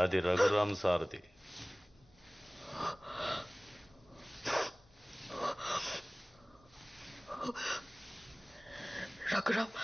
అది రఘురామ్ సారథి. రఘురామ్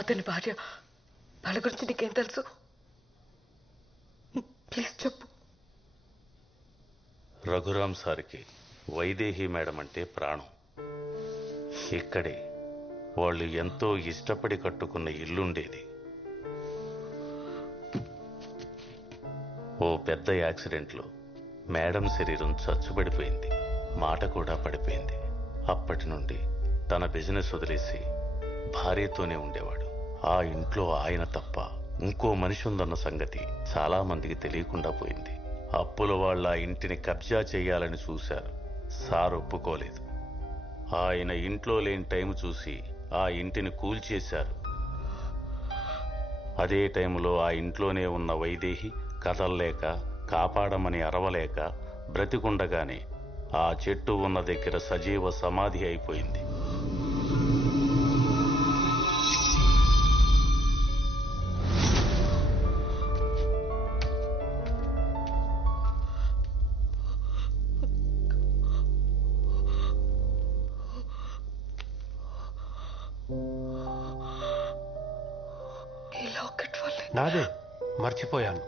అతని భార్య, వాళ్ళ గురించి నీకేం తెలుసు? ప్లీజ్ చెప్పు. రఘురామ్ సార్కి వైదేహి మేడం అంటే ప్రాణం. ఇక్కడే వాళ్ళు ఎంతో ఇష్టపడి కట్టుకున్న ఇల్లుండేది. ఓ పెద్ద యాక్సిడెంట్లో మేడం శరీరం చచ్చుబడిపోయింది, మాట కూడా పడిపోయింది. అప్పటి నుండి తన బిజినెస్ వదిలేసి భార్యతోనే ఉండేవాడు. ఆ ఇంట్లో ఆయన తప్ప ఇంకో మనిషి ఉందన్న సంగతి చాలా మందికి తెలియకుండా పోయింది. అప్పుల వాళ్ళ ఇంటిని కబ్జా చేయాలని చూశారు. సార్ ఒప్పుకోలేదు. ఆయన ఇంట్లో లేని టైం చూసి ఆ ఇంటిని కూల్చేశారు. అదే టైంలో ఆ ఇంట్లోనే ఉన్న వైదేహి కదల్లేక, కాపాడమని అరవలేక బ్రతికుండగానే ఆ చెట్టు ఉన్న దగ్గర సజీవ సమాధి అయిపోయింది. నాదే, మర్చిపోయాను.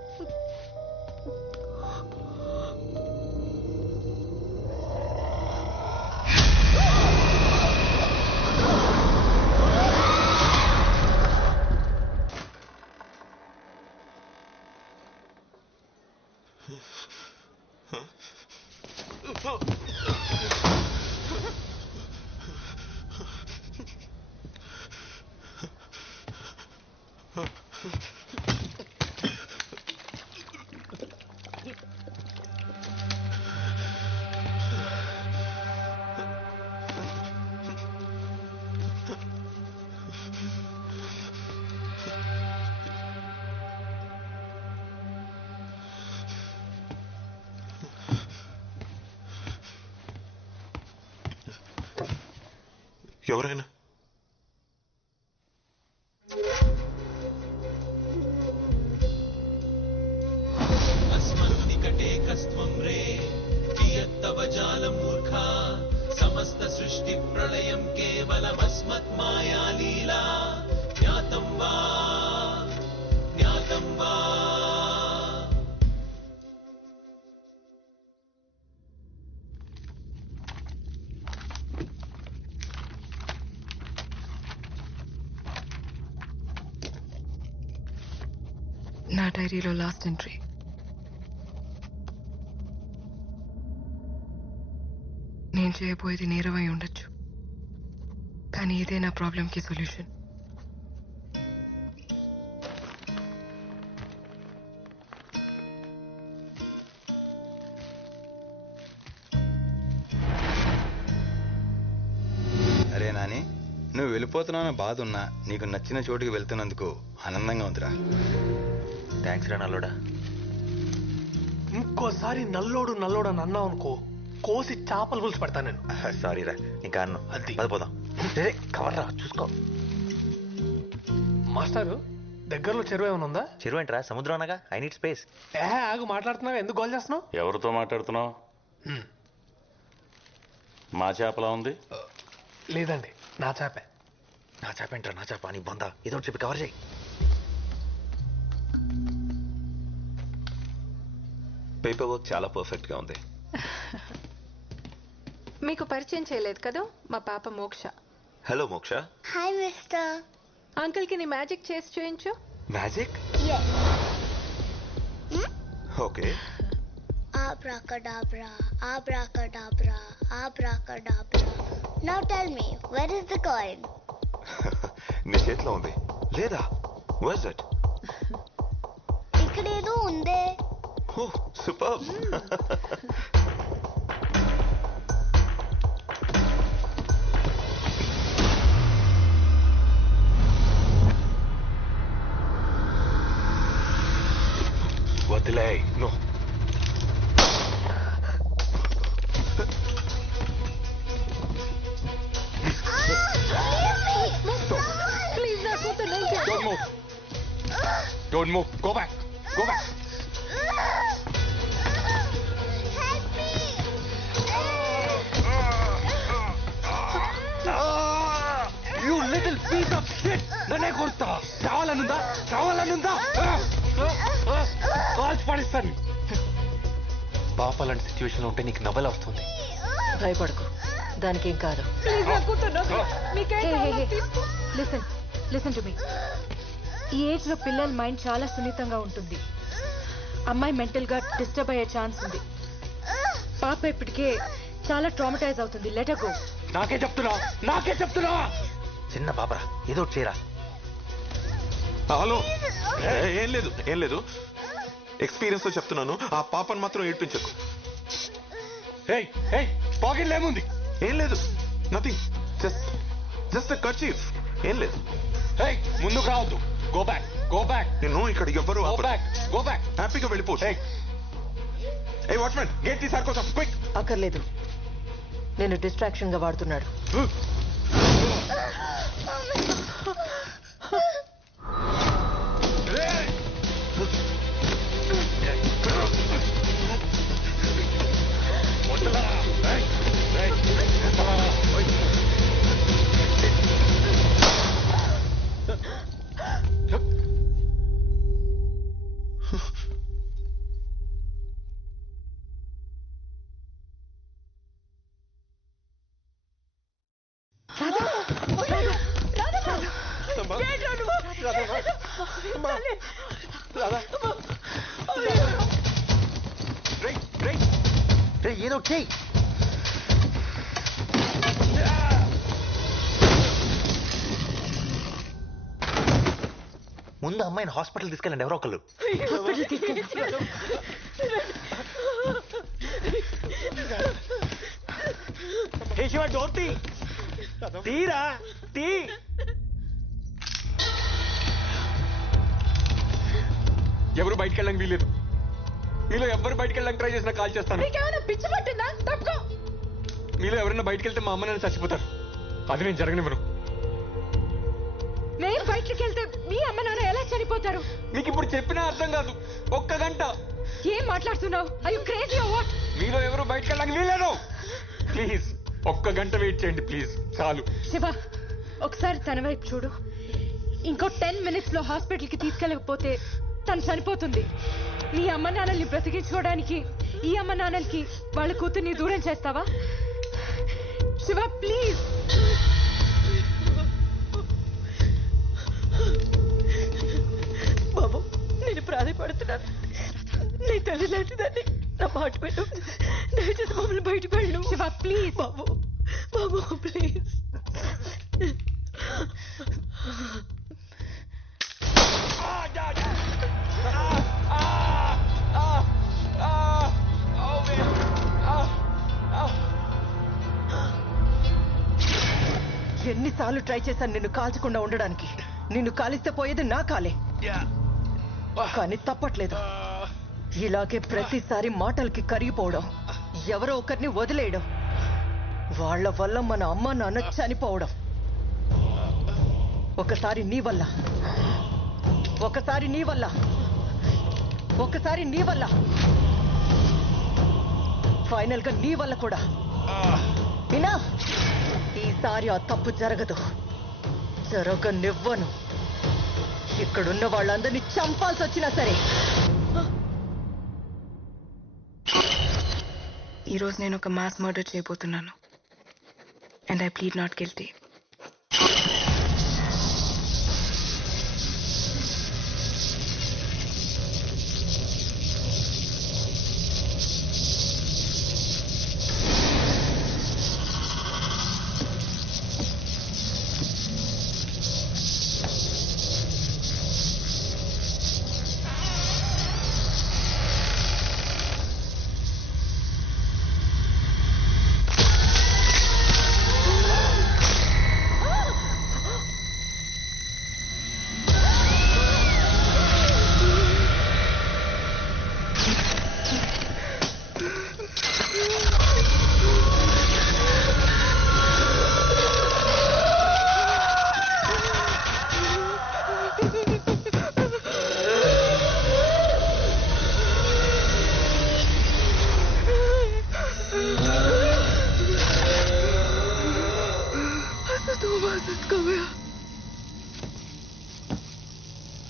ఎవరైనా अस्मन्निकटे कस्त्वं रे कियत्तव जालमूर्खा समस्त सृष्टि प्रलयं केवलमस्मत् माया लीला ज्ञातं वा ज्ञातं वा నా డైరీలో లాస్ట్ ఎంట్రీ. నేను చేయబోయేది నేరమై ఉండొచ్చు, కానీ ఇదే నా ప్రాబ్లంకి సొల్యూషన్. అరే నాని, నువ్వు వెళ్ళిపోతున్నావు బాధ ఉన్నా నీకు నచ్చిన చోటుకి వెళ్తున్నందుకు ఆనందంగా ఉందిరా. థ్యాంక్స్ రా నల్లోడా. ఇంకోసారి నల్లోడు నల్లోడు అని అన్నావు అనుకో, కోసి చేపలు పులుసు పెడతాను నేను. సారీ రా, ఇంకా అన్ను. అది పోదాం. కవర్ రా, చూసుకో. మాస్టారు, దగ్గరలో చెరువు ఏమైనా ఉందా? చెరువు ఏంట్రా, సముద్రం అనగా. I need space. ఆగు, మాట్లాడుతున్నావు, ఎందుకు గోల్ చేస్తున్నావు? ఎవరితో మాట్లాడుతున్నావు? మా చేపలా ఉంది? లేదండి, నా చేపే. నా చేప ఏంట్రా, నా చేప అని బొందా. ఏదో చెప్పి కవర్ చేయి. పేపర్ వర్క్ చాలా పర్ఫెక్ట్ గా ఉంది. మీకు పరిచయం చేయలేదు కదా, మా పాప మోక్ష. హలో మోక్ష. Hi mister. అంకుల్ కి నీ మ్యాజిక్ చేసి చూయించు. Magic? Okay. Abracadabra, abracadabra, abracadabra. Now tell me, where is the coin? నీ చేతిలో ఉంది లేదా? Where's it? ఇక్కడేదో ఉందే. Oh, superb. వదిలే. No. Please, నా కూతురు. Don't move. Don't move. Go back. Go back. కావాలనుందా కాల్చి పడిస్తాను. పాప అలాంటి సిచ్యువేషన్ లో ఉంటే నీకు నవ్వలా వస్తుంది. భయపడకు, దానికి ఏం కాదు. Listen to me. ఈ ఏజ్ లో పిల్లల మైండ్ చాలా సున్నితంగా ఉంటుంది. అమ్మాయి మెంటల్ గా డిస్టర్బ్ అయ్యే ఛాన్స్ ఉంది. పాప ఇప్పటికే చాలా ట్రామటైజ్ అవుతుంది. Let her go. నాకే చెప్తున్నా చిన్న పాపరా, ఏదో ఒకటి చేయరా. హలో, ఏం లేదు ఎక్స్పీరియన్స్ తో చెప్తున్నాను. ఆ పాపను మాత్రం ఏడ్పించకు. పాకెట్ ఏముంది? ఏం లేదు, నథింగ్, జస్ట్ కర్చీఫ్. ఏం లేదు. ముందుకు రావద్దు. Go back. నేను ఇక్కడ ఎవ్వరు గో బ్యాక్. హ్యాపీగా వెళ్ళిపో. ఏ వాచ్మెన్, గేట్ తీసారు కోసం క్విక్. అక్కర్లేదు, నేను డిస్ట్రాక్షన్ గా వాడుతున్నాడు. ఏదో చెయ్యి. ముందు అమ్మాయిని హాస్పిటల్ తీసుకెళ్ళండి ఎవరో ఒకళ్ళు. డోర్ తీరా తీ. ఎవరు బయటికి వెళ్ళడానికి వీలేదు. మీలో ఎవరు బయటికి వెళ్ళడానికి ట్రై చేసినా కాల్ చేస్తాను. పిచ్చి పట్టిందా? తప్పుకో. మీలో ఎవరైనా బయటికి వెళ్తే మా అమ్మ నన్ను చచ్చిపోతారు. అది నేను జరగనివ్వను. నేను బయటికి వెళ్తే మీ అమ్మ నాన్న ఎలా చనిపోతారు? మీకు ఇప్పుడు చెప్పినా అర్థం కాదు. ఒక్క గంట. ఏం మాట్లాడుతున్నావు? Are you crazy or what? మీలో ఎవరు బయటికి వెళ్ళడానికి వీలేదు. ప్లీజ్ ఒక్క గంట వెయిట్ చేయండి ప్లీజ్, చాలు. శివ, ఒకసారి తన వైపు చూడు. ఇంకో 10 minutes లో హాస్పిటల్ కి తీసుకెళ్ళకపోతే తను చనిపోతుంది. నీ అమ్మ నాన్నల్ని బ్రతికించుకోవడానికి ఈ అమ్మ నాన్నలకి వాళ్ళ కూతుర్ని దూరం చేస్తావా? శివ ప్లీజ్. బాబు, నేను ప్రాధాయపడుతున్నాను. నీ తల్లి లాంటిదాన్ని, నా మాట పెట్టు. దయచేసి మమ్మల్ని బయట వెళ్ళు. శివ ప్లీజ్. Babu please. ఎన్నిసార్లు ట్రై చేశాను నిన్ను కాల్చకుండా ఉండడానికి. నిన్ను కాలిస్తే పోయేది నా కాలే, కానీ తప్పట్లేదు. ఇలాగే ప్రతిసారి మాటలకి కరిగిపోవడం, ఎవరో ఒకరిని వదిలేయడం, వాళ్ళ వల్ల మన అమ్మ నాన్న చనిపోవడం. ఒకసారి నీ వల్ల, ఒకసారి నీ వల్ల, ఒకసారి నీ వల్ల, ఫైనల్ గా నీ వల్ల కూడా. వినా, ఈసారి ఆ తప్పు జరగదు, జరగనివ్వను. ఇక్కడున్న వాళ్ళందరినీ చంపాల్సి వచ్చినా సరే. ఈరోజు నేను ఒక మాస్ మర్డర్ చేయబోతున్నాను. And I plead not guilty.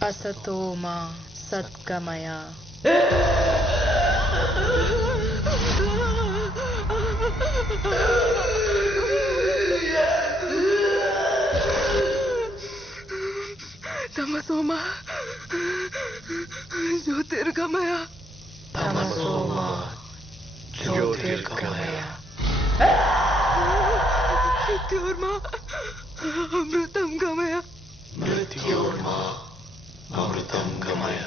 असतो मा सद्गमय तमसो मा ज्योतिर्गमय तमसो मा ज्योतिर्गमय मृत्योर्मा अमृतं गमय मृत्योर्मा अमृतं गमय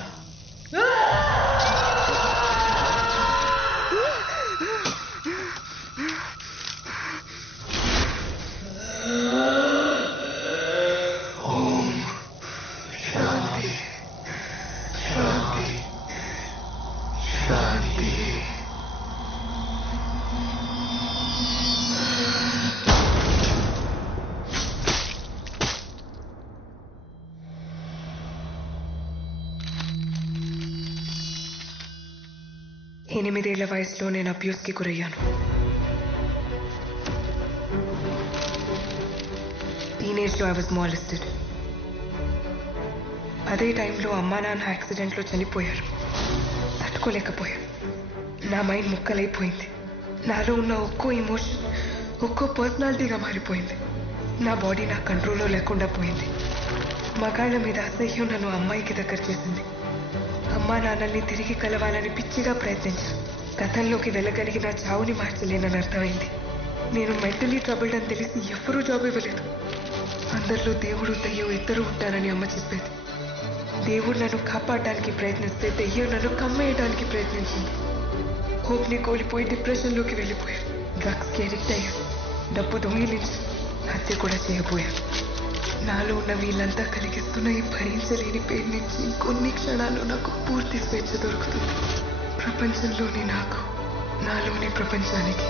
ఎనిమిదేళ్ల వయసులో నేను అబ్యూస్కి గురయ్యాను. టీనేజ్లో ఐ వాజ్ మాలెస్టెడ్. అదే టైంలో అమ్మా నాన్న యాక్సిడెంట్లో చనిపోయారు. తట్టుకోలేకపోయాను. నా మైండ్ ముక్కలైపోయింది. నాలో ఉన్న ఒక్కో ఎమోషన్ ఒక్కో పర్సనాలిటీగా మారిపోయింది. నా బాడీ నా కంట్రోల్లో లేకుండా పోయింది. మగాళ్ళ మీద అసహ్యం నన్ను అమ్మాయికి దగ్గర చేసింది. అమ్మా నాన్నల్ని తిరిగి కలవాలని పిచ్చిగా ప్రయత్నించాను. గతంలోకి వెళ్ళగలిగిన చావుని మార్చలేనని అర్థమైంది. నేను మెంటలీ ట్రబుల్డ్ అని తెలిసి ఎవ్వరూ జాబ్ ఇవ్వలేదు. అందరిలో దేవుడు దెయ్యం ఇద్దరు ఉంటారని అమ్మ చెప్పేది. దేవుడు నన్ను కాపాడడానికి ప్రయత్నిస్తే దెయ్యం నన్ను కమ్మేయడానికి ప్రయత్నించింది. హోప్ని కోల్పోయి డిప్రెషన్లోకి వెళ్ళిపోయాను. డ్రగ్స్కి అడిక్ట్ అయ్యాను. డబ్బు దొంగిలించి హత్య కూడా చేయబోయాను. నాలో ఉన్న వీళ్ళంతా కలిగిస్తున్న ఈ భరించలేని పేరు నుంచి ఇంకొన్ని క్షణాలు నాకు పూర్తి స్వేచ్ఛ దొరుకుతుంది. ప్రపంచంలోని నాకు, నాలోని ప్రపంచానికి